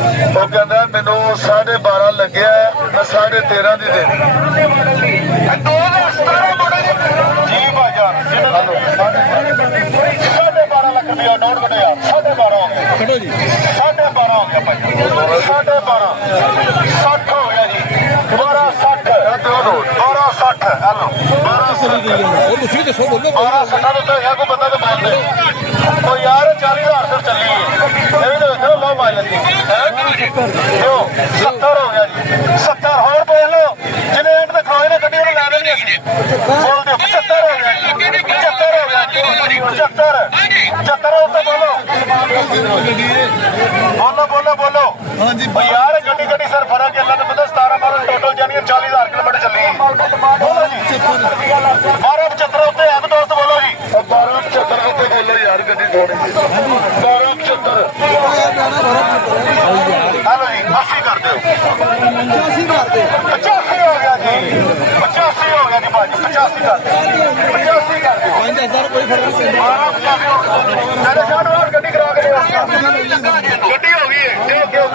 ਉਹ ਕਹਿੰਦਾ ਮੈਨੂੰ 12.5 ਲੱਗਿਆ, ਮੈਂ 13.5 ਦੀ ਦੇ ਜੀ ਭਾਈਜਾਨ। 12.5 ਲੱਖ ਰੁਪਇਆ ਨੋਟ ਕੱਢਿਆ, 12.5 ਕੱਢੋ ਜੀ, 12.5 ਹੋ ਗਿਆ ਭਾਈ, 12.5 60 ਹੋ ਗਿਆ ਜੀ, 12.60 12.60 ਹੈਲੋ 12.60 ਤੁਸੀਂ ਦੱਸੋ ਬੋਲੋ 12.60 ਤੋਂ ਇਹ ਕੋਈ ਬੰਦਾ ਤਾਂ ਬੋਲਦੇ ਉਹ ਯਾਰ 40,000 ਤੋਂ ਚੱਲੀ ਹੈ, ਇਹ ਵੀ ਦੇਖੋ ਲੋ ਮਾਰ ਲੈਂਦੀ ਹੈ 70 ਹੋ ਗਿਆ ਜੀ, 70 ਹੋਰ ਬੋਲ ਲਓ, ਜਿਹਨੇ ਐਂਡ ਤੇ ਖਲੋਏ ਨੇ ਗੱਡੀ ਉਹਨੂੰ ਲੈ ਦੇਣੀ ਅਸੀਂ, ਬੋਲ ਦਿਓ 75 ਹੋ ਗਿਆ ਜੀ, 75 ਹੋ ਗਿਆ ਜੀ, 75 ਉੱਤੇ ਬੋਲੋ ਬੋਲੋ ਬੋਲੋ ਹਾਂਜੀ ਯਾਰ, ਗੱਡੀ ਸਰ ਫਰਕ ਹੈ, ਮੈਨੂੰ ਪਤਾ 17 ਮਾਡਲ ਟੋਟਲ ਜਾਨੀ 40,000 ਕਿਲੋਮੀਟਰ ਚੱਲੀ ਹੈ, ਬੋਲੋ ਜੀ 12.75 ਉੱਤੇ ਹੈ ਦੋਸਤ, ਬੋਲੋ ਜੀ 12.75 ਉੱਤੇ ਬੋਲੋ ਯਾਰ, ਗੱਡੀ ਥੋੜੀ 12.75 ਹੈਲੋ ਜੀ 80 ਕਰ ਦਿਓ, 85 ਹੋ ਗਿਆ ਜੀ, 85 ਹੋ ਗਿਆ ਜੀ ਭਾਜੀ, 85 ਕਰ ਦਿਓ, 85 ਕਰ ਦਿਓ, 5,000 ਕੋਈ ਫਰਕ ਨਹੀਂ ਪੈਂਦਾ। ਗੱਡੀ ਕਰਾ ਕੇ ਦਿਓ, ਗੱਡੀ ਹੋ ਗਈ ਹੈ, ਕਿਉਂ